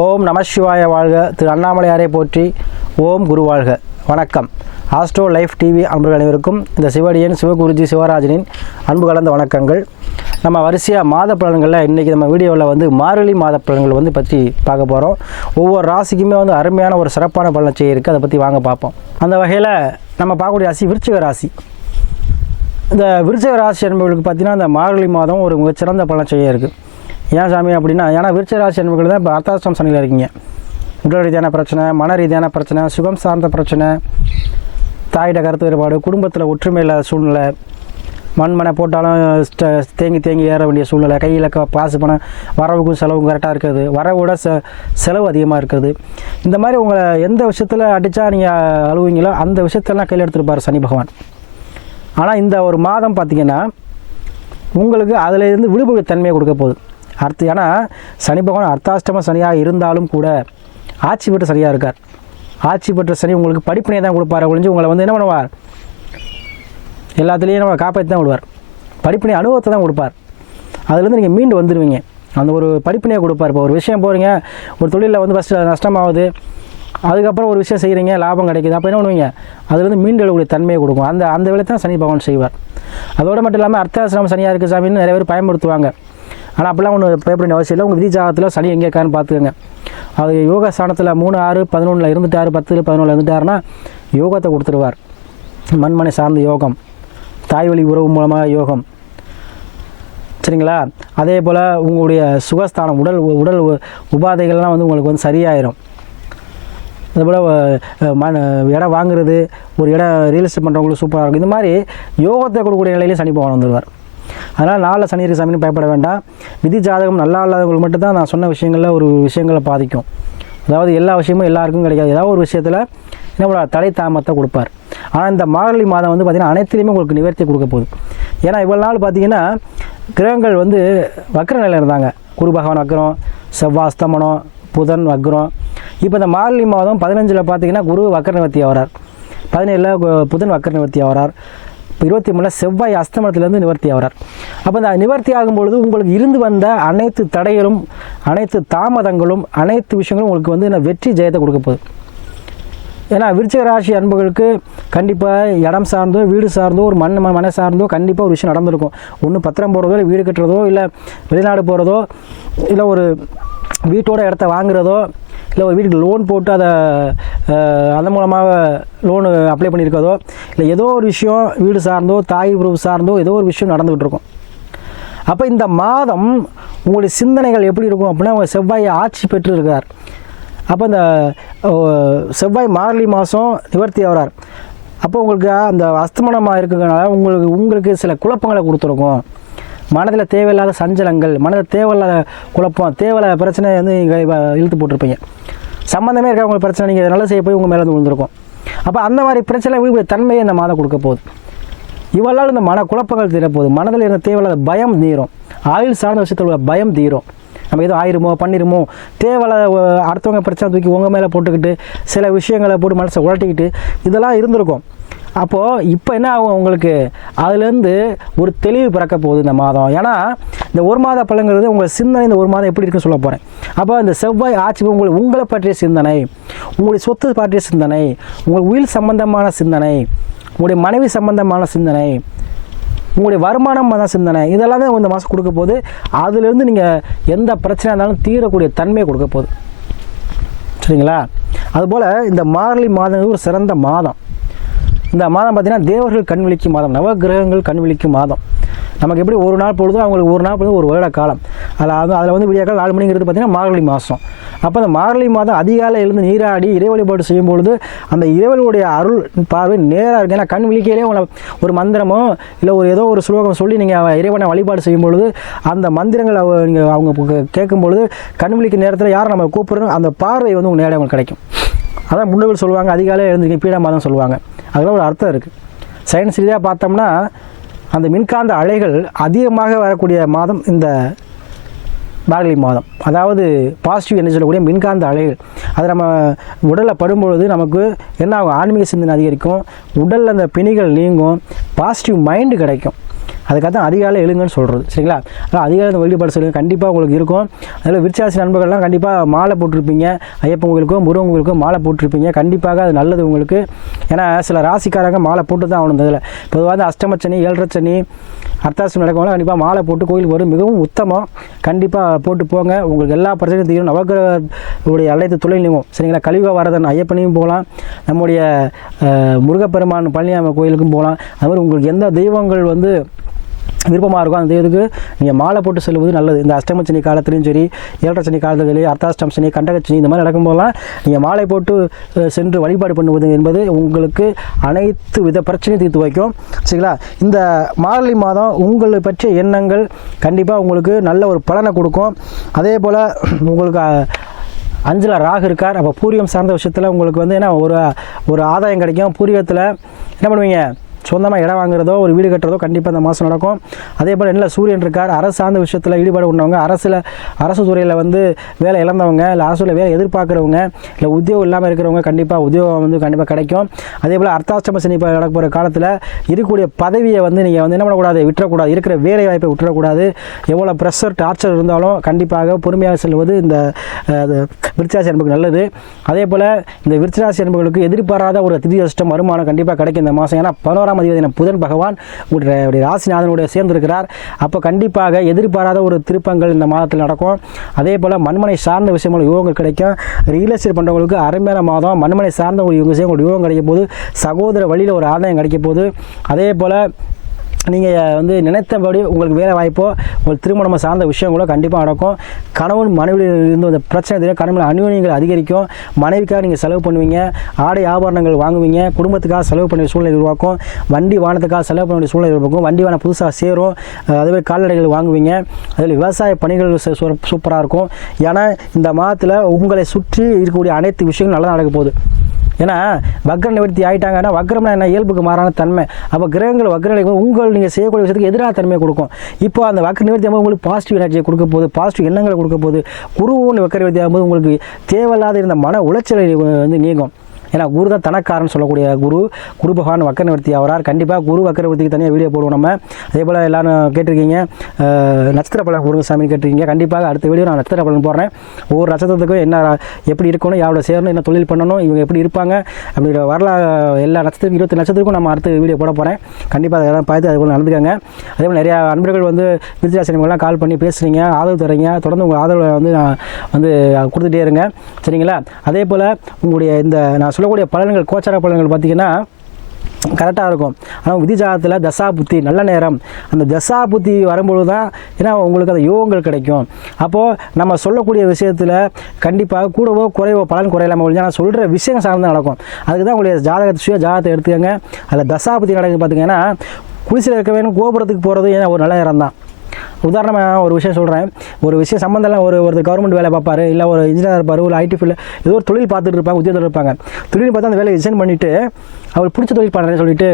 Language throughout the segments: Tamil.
ஓம் நமசிவாய வாழ்க திரு அண்ணாமலையாரை போற்றி ஓம் குரு வாழ்க வணக்கம் ஆஸ்ட்ரோ லைஃப் டிவி அன்பர்கள் அனைவருக்கும் இந்த சிவடியன் சிவகுருஜி சிவராஜனின் அன்பு கலந்த வணக்கங்கள் நம்ம வரிசையாக மாத பலன்களில் இன்றைக்கி நம்ம வீடியோவில் வந்து மார்கழி மாத பலன்கள் வந்து பற்றி பார்க்க போகிறோம் ஒவ்வொரு ராசிக்குமே வந்து அருமையான ஒரு சிறப்பான பலன் செய்ய இருக்குது அதை பற்றி வாங்க பார்ப்போம் அந்த வகையில் நம்ம பார்க்கக்கூடிய ராசி விருச்சிக ராசி இந்த விருச்சிக ராசி என்பவர்களுக்கு பார்த்திங்கன்னா இந்த மார்கழி மாதம் ஒரு மிகச்சிறந்த பலன் செய்ய இருக்குது ஏன் சாமி அப்படின்னா ஏன்னா விருச்ச ராசி என்பர்கள் தான் இப்போ அர்த்தாஷ்டம் சனியில் இருக்கீங்க உடல் ரீதியான பிரச்சனை மன ரீதியான பிரச்சனை சுகம் சார்ந்த பிரச்சனை தாயிட கருத்து வேறுபாடு குடும்பத்தில் ஒற்றுமை இல்லாத சூழ்நிலை மண்மனை போட்டாலும் தேங்கி தேங்கி ஏற வேண்டிய சூழ்நிலை கையில் பாசு பணம் வரவுக்கும் செலவும் கரெக்டாக இருக்குது வரவோட செ செலவு அதிகமாக இருக்குது இந்த மாதிரி உங்களை எந்த விஷயத்தில் அடித்தா நீங்கள் அழுவீங்களோ அந்த விஷயத்தெல்லாம் கையில் எடுத்துருப்பார் சனி பகவான் ஆனால் இந்த ஒரு மாதம் பார்த்திங்கன்னா உங்களுக்கு அதிலேருந்து விடுபடு தன்மையை கொடுக்க போகுது அடுத்து ஏன்னா சனி பகவான் அர்த்தாஷ்டம சனியாக இருந்தாலும் கூட ஆட்சி பெற்ற சனியாக இருக்கார் ஆட்சி பெற்ற சனி உங்களுக்கு படிப்பினை தான் கொடுப்பார் ஒழிஞ்சு உங்களை வந்து என்ன பண்ணுவார் எல்லாத்துலேயும் நம்ம காப்பாற்றி தான் விடுவார் படிப்பினை அனுபவத்தை தான் கொடுப்பார் அதுலேருந்து நீங்கள் மீண்டு வந்துடுவீங்க அந்த ஒரு படிப்பினையை கொடுப்பார் இப்போ ஒரு விஷயம் போகிறீங்க ஒரு தொழிலில் வந்து ஃபஸ்ட்டு நஷ்டமாகுது அதுக்கப்புறம் ஒரு விஷயம் செய்கிறீங்க லாபம் கிடைக்குது அப்போ என்ன பண்ணுவீங்க அதுலேருந்து மீண்டு எழுக்கூடிய தன்மையை கொடுக்கும் அந்த அந்த வேலை தான் சனி பகவான் செய்வார் அதோடு மட்டும் இல்லாமல் அர்த்தாசிரமம் சனியாக இருக்குது சாமின்னு நிறைய பேர் பயன்படுத்துவாங்க ஆனால் அப்படிலாம் ஒன்று பயப்பட அவசியம் இல்லை உங்கள் விதி ஜாகத்தில் சனி எங்கே இருக்கான்னு பார்த்துக்கோங்க அது யோகா ஸ்தானத்தில் மூணு ஆறு பதினொன்றில் இருந்துட்டார் பத்தில் பதினொன்றில் இருந்துட்டாருன்னா யோகத்தை கொடுத்துருவார் மண்மனை சார்ந்த யோகம் தாய்வழி உறவு மூலமாக யோகம் சரிங்களா அதே போல் உங்களுடைய சுகஸ்தானம் உடல் உடல் உபாதைகள்லாம் வந்து உங்களுக்கு வந்து சரியாயிரும் அதுபோல் மண் இடம் வாங்குறது ஒரு இடம் ரியல் எஸ்டேட் பண்ணுறவங்களுக்கு சூப்பராக இருக்கும் இந்த மாதிரி யோகத்தை கொடுக்கக்கூடிய நிலையிலேயே சனி பகவான் வந்துடுவார் அதனால் நாளில் சனி இருக்கு சாமின்னு பயப்பட வேண்டாம் விதி ஜாதகம் நல்லா இல்லாதவங்களுக்கு மட்டும்தான் நான் சொன்ன விஷயங்களில் ஒரு விஷயங்களை பாதிக்கும் அதாவது எல்லா விஷயமும் எல்லாருக்கும் கிடைக்காது ஏதாவது ஒரு விஷயத்தில் என்ன தலை தாமத்தை கொடுப்பார் ஆனால் இந்த மார்கழி மாதம் வந்து பார்த்திங்கன்னா அனைத்துலேயுமே உங்களுக்கு நிவர்த்தி கொடுக்க போகுது ஏன்னா இவ்வளோ நாள் பார்த்திங்கன்னா கிரகங்கள் வந்து வக்கர நிலையில் இருந்தாங்க குரு பகவான் வக்கரம் அஸ்தமனம் புதன் வக்ரம் இப்போ இந்த மார்கழி மாதம் பதினஞ்சில் பார்த்தீங்கன்னா குரு வக்கர நிவர்த்தி ஆகிறார் பதினேழில் புதன் வக்கர நிவர்த்தி ஆகிறார் இப்போ இருபத்தி மூணில் செவ்வாய் அஸ்தமனத்திலேருந்து நிவர்த்தி ஆகிறார் அப்போ இந்த நிவர்த்தி ஆகும்பொழுது உங்களுக்கு இருந்து வந்த அனைத்து தடைகளும் அனைத்து தாமதங்களும் அனைத்து விஷயங்களும் உங்களுக்கு வந்து என்ன வெற்றி ஜெயத்தை கொடுக்க போகுது ஏன்னா விருச்சிக ராசி அன்புகளுக்கு கண்டிப்பாக இடம் சார்ந்தோ வீடு சார்ந்தோ ஒரு மண் மனை சார்ந்தோ கண்டிப்பாக ஒரு விஷயம் நடந்திருக்கும் ஒன்று பத்திரம் போடுறதோ இல்லை வீடு கட்டுறதோ இல்லை வெளிநாடு போகிறதோ இல்லை ஒரு வீட்டோட இடத்த வாங்குறதோ இல்லை ஒரு வீட்டுக்கு லோன் போட்டு அதை அதன் மூலமாக லோனு அப்ளை பண்ணியிருக்கதோ இல்லை ஏதோ ஒரு விஷயம் வீடு சார்ந்தோ தாய் உறவு சார்ந்தோ ஏதோ ஒரு விஷயம் நடந்துகிட்டு இருக்கும் அப்போ இந்த மாதம் உங்களுடைய சிந்தனைகள் எப்படி இருக்கும் அப்படின்னா அவங்க செவ்வாய் ஆட்சி பெற்று இருக்கார் அப்போ இந்த செவ்வாய் மார்கழி மாதம் நிவர்த்தி ஆகிறார் அப்போ உங்களுக்கு அந்த அஸ்தமனமாக இருக்கிறதுனால உங்களுக்கு உங்களுக்கு சில குழப்பங்களை கொடுத்துருக்கும் மனதில் தேவையில்லாத சஞ்சலங்கள் மனதில் தேவையில்லாத குழப்பம் தேவையில்லாத பிரச்சனை வந்து நீங்கள் இழுத்து போட்டிருப்பீங்க சம்மந்தமே இருக்க உங்களுக்கு பிரச்சனை நீங்கள் நல்லா செய்ய போய் உங்கள் மேலே வந்து விழுந்திருக்கும் அப்போ அந்த மாதிரி பிரச்சனை உங்களுடைய தன்மையை இந்த மாதம் கொடுக்க போகுது இவளால் இந்த மன குழப்பங்கள் தீரப்போகுது மனதில் இருந்த தேவையில்லாத பயம் தீரும் ஆயுள் சார்ந்த விஷயத்தில் உள்ள பயம் தீரும் நம்ம எதுவும் ஆயிருமோ பண்ணிடுமோ தேவையில்லாத அடுத்தவங்க பிரச்சனை தூக்கி உங்கள் மேலே போட்டுக்கிட்டு சில விஷயங்களை போட்டு மனசை உழட்டிக்கிட்டு இதெல்லாம் இருந்திருக்கும் அப்போது இப்போ என்ன ஆகும் உங்களுக்கு அதுலேருந்து ஒரு தெளிவு பிறக்க போகுது இந்த மாதம் ஏன்னா இந்த ஒரு மாத பழங்கிறது உங்கள் சிந்தனை இந்த ஒரு மாதம் எப்படி இருக்குன்னு சொல்ல போகிறேன் அப்போ இந்த செவ்வாய் ஆட்சி உங்களை உங்களை பற்றிய சிந்தனை உங்களுடைய சொத்து பற்றிய சிந்தனை உங்கள் உயிர் சம்பந்தமான சிந்தனை உங்களுடைய மனைவி சம்பந்தமான சிந்தனை உங்களுடைய வருமானம் தான் சிந்தனை இதெல்லாம் தான் இந்த மாதம் கொடுக்க போது அதுலேருந்து நீங்கள் எந்த பிரச்சனையாக இருந்தாலும் தீரக்கூடிய தன்மையை கொடுக்க போகுது சரிங்களா அதுபோல் இந்த மார்லி மாதங்கள் ஒரு சிறந்த மாதம் இந்த மாதம் பார்த்திங்கன்னா தேவர்கள் கண் விழிக்கும் மாதம் நவகிரகங்கள் கிரகங்கள் கண் விழிக்கும் மாதம் நமக்கு எப்படி ஒரு நாள் பொழுதோ அவங்களுக்கு ஒரு நாள் பொழுது ஒரு வருட காலம் அதில் அது அதில் வந்து விடியாக்கால் நாலு மணிங்கிறது பார்த்திங்கன்னா மார்கழி மாதம் அப்போ அந்த மார்கழி மாதம் அதிகாலை எழுந்து நீராடி இறை வழிபாடு செய்யும் பொழுது அந்த இறைவனுடைய அருள் பார்வை நேராக இருக்குது ஏன்னா கண் விழிக்கையிலே உங்களை ஒரு மந்திரமோ இல்லை ஒரு ஏதோ ஒரு ஸ்லோகம் சொல்லி நீங்கள் இறைவனை வழிபாடு செய்யும் பொழுது அந்த மந்திரங்கள் அவங்க நீங்கள் அவங்க கேட்கும் பொழுது கண் விழிக்க நேரத்தில் யாரை நம்ம கூப்பிடுறோம் அந்த பார்வை வந்து உங்கள் நேரம் கிடைக்கும் அதான் முன்னோர்கள் சொல்லுவாங்க அதிகாலையில் எழுந்துருக்கீங்க பீடா மாதம் சொல்லுவாங்க அதெல்லாம் ஒரு அர்த்தம் இருக்குது சயின்ஸ் ரீதியாக பார்த்தோம்னா அந்த மின்காந்த அலைகள் அதிகமாக வரக்கூடிய மாதம் இந்த மார்கழி மாதம் அதாவது பாசிட்டிவ் எனர்ஜி சொல்லக்கூடிய மின்காந்த அலைகள் அது நம்ம உடலில் படும்பொழுது நமக்கு என்ன ஆகும் ஆன்மீக சிந்தனை அதிகரிக்கும் உடலில் அந்த பிணிகள் நீங்கும் பாசிட்டிவ் மைண்டு கிடைக்கும் அதுக்காக தான் அதிகாலை எழுங்கன்னு சொல்கிறது சரிங்களா அதனால் அதிகாலை வழிபாடு சொல்லுங்கள் கண்டிப்பாக உங்களுக்கு இருக்கும் அதில் விருச்சாசி நண்பர்கள்லாம் கண்டிப்பாக மாலை போட்டிருப்பீங்க ஐயப்பன் உங்களுக்கோ முருகன் மாலை போட்டிருப்பீங்க கண்டிப்பாக அது நல்லது உங்களுக்கு ஏன்னா சில ராசிக்காரங்க மாலை போட்டு தான் ஆகணும் இதில் பொதுவாக வந்து அஷ்டமச்சனி ஏழரைச்சனி அர்த்தாசம் நடக்கவங்களாம் கண்டிப்பாக மாலை போட்டு கோயிலுக்கு வரும் மிகவும் உத்தமம் கண்டிப்பாக போட்டு போங்க உங்களுக்கு எல்லா பிரச்சனையும் தெரியும் நவகிரகங்களுடைய அழைத்து துளையிலும் சரிங்களா கழிவு வரதன் ஐயப்பனையும் போகலாம் நம்முடைய முருகப்பெருமான் பழனியாம கோயிலுக்கும் போகலாம் அது மாதிரி உங்களுக்கு எந்த தெய்வங்கள் வந்து விருப்பமாக இருக்கும் அந்த இதுக்கு நீங்கள் மாலை போட்டு செல்வது நல்லது இந்த அஷ்டமச்சனி காலத்துலையும் சரி ஏழரச்சனி காலத்துலேயும் அர்த்தாஷ்டம் சனி கண்டகச்சனி இந்த மாதிரி நடக்கும்போதெல்லாம் நீங்கள் மாலை போட்டு சென்று வழிபாடு பண்ணுவது என்பது உங்களுக்கு அனைத்து வித பிரச்சனையும் தீர்த்து வைக்கும் சரிங்களா இந்த மாரளி மாதம் உங்களை பற்றிய எண்ணங்கள் கண்டிப்பாக உங்களுக்கு நல்ல ஒரு பலனை கொடுக்கும் அதே போல் உங்களுக்கு அஞ்சில் ராகு இருக்கார் அப்போ பூரியம் சார்ந்த விஷயத்தில் உங்களுக்கு வந்து என்ன ஒரு ஒரு ஆதாயம் கிடைக்கும் பூரியத்தில் என்ன பண்ணுவீங்க சொந்தமாக இடம் வாங்குறதோ ஒரு வீடு கட்டுறதோ கண்டிப்பாக இந்த மாதம் நடக்கும் அதே போல் என்ன சூரியன் இருக்கார் அரசு சார்ந்த விஷயத்தில் ஈடுபாடு உண்டவங்க அரசில் அரசு துறையில் வந்து வேலை இழந்தவங்க இல்லை அரசுல வேலை எதிர்பார்க்குறவங்க இல்லை உத்தியோகம் இல்லாமல் இருக்கிறவங்க கண்டிப்பாக உத்தியோகம் வந்து கண்டிப்பாக கிடைக்கும் அதே போல் அர்த்தாஷ்டம சனி நடக்க போகிற காலத்தில் இருக்கக்கூடிய பதவியை வந்து நீங்கள் வந்து என்ன பண்ணக்கூடாது விட்டுறக்கூடாது இருக்கிற வேலை வாய்ப்பை விட்டுறக்கூடாது எவ்வளோ ப்ரெஷர் டார்ச்சர் இருந்தாலும் கண்டிப்பாக பொறுமையாக செல்வது இந்த விருச்சராசி அன்புக்கு நல்லது அதே போல் இந்த விருச்சராசி அன்புகளுக்கு எதிர்பாராத ஒரு திதி அஷ்டம் வருமானம் கண்டிப்பாக கிடைக்கும் இந்த மாதம் ஏன்னா பதினோரா ஆறாம் அதிபதியான புதன் பகவான் உங்களுடைய ராசிநாதனுடைய சேர்ந்திருக்கிறார் அப்போ கண்டிப்பாக எதிர்பாராத ஒரு திருப்பங்கள் இந்த மாதத்தில் நடக்கும் அதே போல் மண்மனை சார்ந்த விஷயங்கள் யோகங்கள் கிடைக்கும் ரியல் எஸ்டேட் பண்ணுறவங்களுக்கு அருமையான மாதம் மண்மனை சார்ந்த ஒரு விஷயங்கள் யோகம் கிடைக்கும் போது சகோதர வழியில் ஒரு ஆதாயம் கிடைக்கும் போது அதே போல் நீங்கள் வந்து நினைத்தபடி உங்களுக்கு வேலை வாய்ப்போ உங்கள் திருமணம் சார்ந்த விஷயங்களும் கண்டிப்பாக நடக்கும் கணவன் மனைவியில் இருந்து அந்த பிரச்சனை தெரியும் கணவன் அனுவனியங்கள் அதிகரிக்கும் மனைவிக்காக நீங்கள் செலவு பண்ணுவீங்க ஆடை ஆபரணங்கள் வாங்குவீங்க குடும்பத்துக்காக செலவு பண்ண சூழ்நிலை உருவாக்கும் வண்டி வாகனத்துக்காக செலவு பண்ண சூழ்நிலை உருவாக்கும் வண்டி வாகனம் புதுசாக சேரும் அதுவே கால்நடைகள் வாங்குவீங்க அதில் விவசாய பணிகள் சூப்பராக இருக்கும் ஏன்னா இந்த மாதத்தில் உங்களை சுற்றி இருக்கக்கூடிய அனைத்து விஷயங்களும் நல்லா நடக்க போகுது ஏன்னா வக்ர நிவர்த்தி ஆகிட்டாங்கன்னா வக்ரம்னா என்ன இயல்புக்கு மாறான தன்மை அப்போ கிரகங்கள் வக்ர உங்கள் நீங்கள் செய்யக்கூடிய விஷயத்துக்கு எதிராக தன்மை கொடுக்கும் இப்போ அந்த வக்ர நிவர்த்தி ஆகும்போது உங்களுக்கு பாசிட்டிவ் எனர்ஜியை கொடுக்க போது பாசிட்டிவ் எண்ணங்களை கொடுக்க போது குருவும் வக்ர நிவர்த்தி ஆகும்போது உங்களுக்கு தேவையில்லாத இருந்த மன உளைச்சலை வந்து நீங்கும் ஏன்னா குரு தான் தனக்காரன் சொல்லக்கூடிய குரு குரு பகவான் வக்கரவர்த்தி ஆகிறார் கண்டிப்பாக குரு வக்கரவர்த்திக்கு தனியாக வீடியோ போடுவோம் நம்ம அதே போல் எல்லாரும் கேட்டிருக்கீங்க நட்சத்திர பலன் கொடுங்க சாமி கேட்டிருக்கீங்க கண்டிப்பாக அடுத்த வீடியோ நான் நட்சத்திர பலன் போடுறேன் ஒவ்வொரு நட்சத்திரத்துக்கும் என்ன எப்படி இருக்கணும் யாரோட சேரணும் என்ன தொழில் பண்ணணும் இவங்க எப்படி இருப்பாங்க அப்படி வரலாறு எல்லா நட்சத்திரம் இருபத்தி நட்சத்திரக்கும் நம்ம அடுத்த வீடியோ போட போகிறேன் கண்டிப்பாக அதெல்லாம் பார்த்து அது போல் நடந்துக்காங்க அதே போல் நிறையா அன்பர்கள் வந்து விருத்திராசிரியர்கள்லாம் கால் பண்ணி பேசுகிறீங்க ஆதரவு தரீங்க தொடர்ந்து உங்கள் ஆதரவை வந்து நான் வந்து கொடுத்துட்டே இருங்க சரிங்களா அதே போல் உங்களுடைய இந்த நான் சொல்லக்கூடிய பலன்கள் கோச்சார பலன்கள் பார்த்திங்கன்னா கரெக்டாக இருக்கும் ஆனால் விதி ஜாதத்தில் தசா புத்தி நல்ல நேரம் அந்த தசா புத்தி வரும்பொழுது தான் ஏன்னா உங்களுக்கு அந்த யோகங்கள் கிடைக்கும் அப்போது நம்ம சொல்லக்கூடிய விஷயத்தில் கண்டிப்பாக கூடவோ குறைவோ பலன் குறையலாமல் ஒழிஞ்சு நான் சொல்கிற விஷயம் சார்ந்து நடக்கும் அதுக்கு தான் உங்களுடைய ஜாதகத்தை சுய ஜாதகத்தை எடுத்துக்கோங்க அதில் தசா புத்தி நடக்குது பார்த்திங்கன்னா குடிசையில் இருக்க வேணும் கோபுரத்துக்கு போகிறது ஏன்னா ஒரு நல்ல நேரம் தான் உதாரணமாக ஒரு விஷயம் சொல்கிறேன் ஒரு விஷயம் சம்மந்தம்லாம் ஒரு ஒரு கவர்மெண்ட் வேலை பார்ப்பார் இல்லை ஒரு இன்ஜினியர் இருப்பார் ஒரு ஐடி ஃபீல்டில் ஏதோ ஒரு தொழில் பார்த்துட்டு இருப்பாங்க உத்தியோகத்தில் இருப்பாங்க தொழில் பார்த்து அந்த வேலையை டிசைன் பண்ணிவிட்டு அவருக்கு பிடிச்ச தொழில் பண்ணுறேன்னு சொல்லிட்டு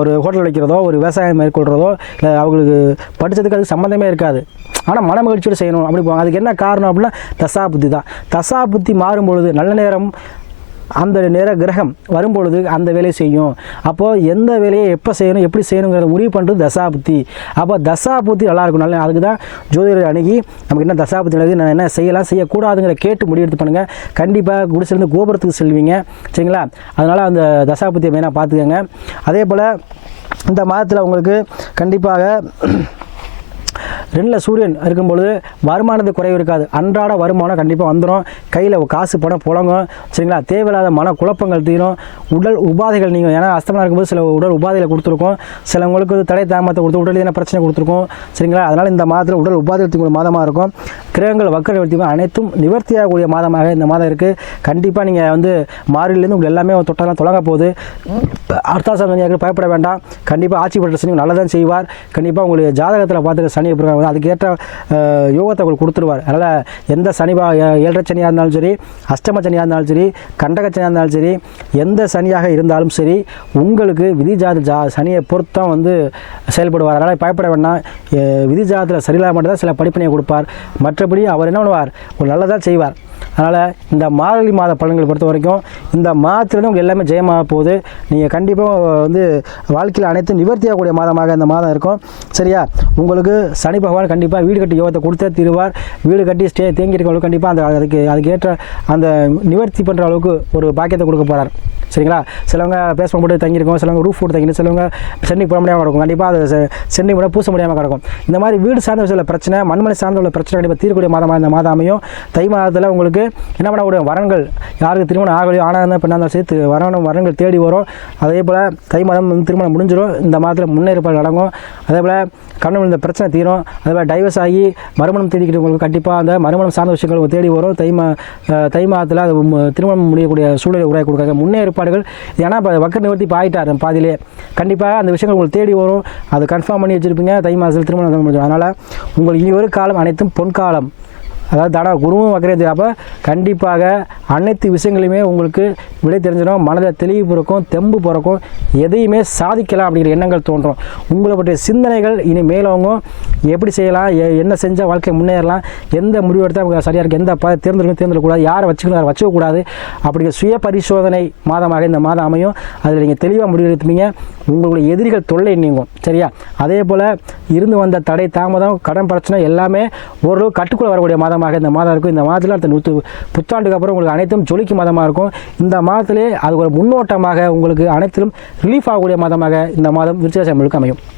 ஒரு ஹோட்டல் வைக்கிறதோ ஒரு விவசாயம் மேற்கொள்கிறதோ இல்லை அவங்களுக்கு படித்ததுக்கு அது சம்மந்தமே இருக்காது ஆனால் மன மகிழ்ச்சியோடு செய்யணும் அப்படி போவாங்க அதுக்கு என்ன காரணம் அப்படின்னா தசா புத்தி தான் தசா புத்தி மாறும்பொழுது நல்ல நேரம் அந்த நேர கிரகம் வரும்பொழுது அந்த வேலையை செய்யும் அப்போது எந்த வேலையை எப்போ செய்யணும் எப்படி செய்யணுங்கிறத முடிவு பண்ணுறது தசாபுத்தி அப்போ தசாபுத்தி நல்லா இருக்கும் அதுக்கு தான் ஜோதிடர் அணுகி நமக்கு என்ன தசாபுத்தி நடக்குது நான் என்ன செய்யலாம் செய்யக்கூடாதுங்கிற கேட்டு முடிவெடுத்து பண்ணுங்கள் கண்டிப்பாக குடிசிலேருந்து கோபுரத்துக்கு செல்வீங்க சரிங்களா அதனால் அந்த தசாபுத்தியை மெயினாக பார்த்துக்கோங்க அதே போல் இந்த மாதத்தில் உங்களுக்கு கண்டிப்பாக ரெண்டில் சூரியன் இருக்கும்பொழுது வருமானத்து குறைவு இருக்காது அன்றாட வருமானம் கண்டிப்பாக வந்துடும் கையில் காசு பணம் புழங்கும் சரிங்களா தேவையில்லாத மன குழப்பங்கள் தீரும் உடல் உபாதைகள் நீங்கள் ஏன்னா அஸ்தமாக இருக்கும்போது சில உடல் உபாதைகள் கொடுத்துருக்கோம் சிலவங்களுக்கு வந்து தடை தாமத்தை கொடுத்து உடல் எதனா பிரச்சனை கொடுத்துருக்கோம் சரிங்களா அதனால் இந்த மாதத்தில் உடல் உபாதைகள் தீங்கும் மாதமாக இருக்கும் கிரகங்கள் வக்கர நிவர்த்தி அனைத்தும் நிவர்த்தியாகக்கூடிய மாதமாக இந்த மாதம் இருக்குது கண்டிப்பாக நீங்கள் வந்து மாறிலேருந்து உங்களுக்கு எல்லாமே தொட்டெல்லாம் தொடங்க போகுது அர்த்தாசம் பயப்பட வேண்டாம் கண்டிப்பாக ஆட்சி பெற்ற சனி நல்லதான் செய்வார் கண்டிப்பாக உங்களுடைய ஜாதகத்தில் பார்த்துக்க சனி வந்து அதுக்கேற்ற யோகத்தை அவர் கொடுத்துருவார் அதனால் எந்த சனி பா ஏழரை சனியாக இருந்தாலும் சரி அஷ்டம சனியாக இருந்தாலும் சரி கண்டக சனியாக இருந்தாலும் சரி எந்த சனியாக இருந்தாலும் சரி உங்களுக்கு விதி ஜாத ஜா சனியை பொறுத்தான் வந்து செயல்படுவார் அதனால் பயப்பட வேண்டாம் விதி ஜாதத்தில் சரியில்லாமல் மட்டும்தான் தான் சில படிப்பினையை கொடுப்பார் மற்றபடி அவர் என்ன பண்ணுவார் ஒரு நல்லதாக செய்வார் அதனால் இந்த மார்கழி மாத பலன்களை பொறுத்த வரைக்கும் இந்த மாதத்துலேருந்து உங்கள் எல்லாமே ஜெயமாக போகுது நீங்கள் கண்டிப்பாக வந்து வாழ்க்கையில் அனைத்தும் நிவர்த்தியாகக்கூடிய மாதமாக இந்த மாதம் இருக்கும் சரியா உங்களுக்கு சனி பகவான் கண்டிப்பாக வீடு கட்டி யோகத்தை கொடுத்தே தீருவார் வீடு கட்டி ஸ்டே அளவுக்கு கண்டிப்பாக அந்த அதுக்கு அதுக்கேற்ற அந்த நிவர்த்தி பண்ணுற அளவுக்கு ஒரு பாக்கியத்தை கொடுக்க போகிறார் சரிங்களா சிலவங்க பேஸ்மெண்ட் போட்டு தங்கியிருக்கும் சிலவங்க ரூஃப் போட்டு தங்கியிருக்கும் சிலவங்க சென்னைக்கு போட முடியாமல் கிடக்கும் கண்டிப்பாக அது சென்னை கூட பூச முடியாமல் கிடக்கும் இந்த மாதிரி வீடு சார்ந்த விஷயத்தில் பிரச்சனை மண்மனை சார்ந்த உள்ள பிரச்சனை கண்டிப்பாக தீர்க்கக்கூடிய மாதமாக இந்த மாதம் அமையும் தை மாதத்தில் உங்களுக்கு என்ன பண்ணக்கூடிய வரங்கள் யாருக்கு திருமணம் ஆகலையோ ஆனால் என்ன பண்ணாலும் சரி வரணும் வரங்கள் தேடி வரும் அதே போல் தை மாதம் திருமணம் முடிஞ்சிடும் இந்த மாதத்தில் முன்னேற்பாடு நடக்கும் அதே போல் கண்ணு இந்த பிரச்சனை தீரும் அதே போல் டைவர்ஸ் ஆகி மறுமணம் தேடிக்கிறவங்களுக்கு கண்டிப்பாக அந்த மறுமணம் சார்ந்த விஷயங்கள் தேடி வரும் தை மா தை மாதத்தில் அது திருமணம் முடியக்கூடிய சூழலை உருவாக்கி கொடுக்காங்க முன்னேற்பாடு ஏற்பாடுகள் ஏன்னா இப்போ வக்கர் நிவர்த்தி பாயிட்டார் பாதிலே கண்டிப்பாக அந்த விஷயங்கள் உங்களுக்கு தேடி வரும் அது கன்ஃபார்ம் பண்ணி வச்சுருப்பீங்க தை மாதத்தில் திருமணம் அதனால் உங்கள் இனி ஒரு காலம் அனைத்தும் பொன்காலம் அதாவது தட குருவும் வக்கரேஜ் அப்போ கண்டிப்பாக அனைத்து விஷயங்களையுமே உங்களுக்கு விடை தெரிஞ்சிடும் மனதில் தெளிவு பிறக்கும் தெம்பு பிறக்கும் எதையுமே சாதிக்கலாம் அப்படிங்கிற எண்ணங்கள் தோன்றும் உங்களை பற்றிய சிந்தனைகள் இனி மேலவங்க எப்படி செய்யலாம் என்ன செஞ்சால் வாழ்க்கை முன்னேறலாம் எந்த முடிவு எடுத்தால் அவங்க சரியாக இருக்குது எந்த ப தேர்ந்தெடுக்கணும் தேர்ந்தெடுக்கூடாது யாரை வச்சுக்கணும் யாரை வச்சுக்கக்கூடாது அப்படிங்கிற சுய பரிசோதனை மாதமாக இந்த மாதம் அமையும் அதில் நீங்கள் தெளிவாக முடிவெடுத்துப்பீங்க உங்களுடைய எதிரிகள் தொல்லை நீங்கும் சரியா அதே போல் இருந்து வந்த தடை தாமதம் கடன் பிரச்சனை எல்லாமே ஓரளவு கட்டுக்குள்ளே வரக்கூடிய மாதம் மாதமாக இந்த மாதம் இருக்கும் இந்த மாதத்தில் அடுத்த நூற்று புத்தாண்டுக்கு அப்புறம் உங்களுக்கு அனைத்தும் ஜொலிக்கு மாதமாக இருக்கும் இந்த மாதத்திலே அது ஒரு முன்னோட்டமாக உங்களுக்கு அனைத்திலும் ரிலீஃப் ஆகக்கூடிய மாதமாக இந்த மாதம் விருச்சிக அமையும்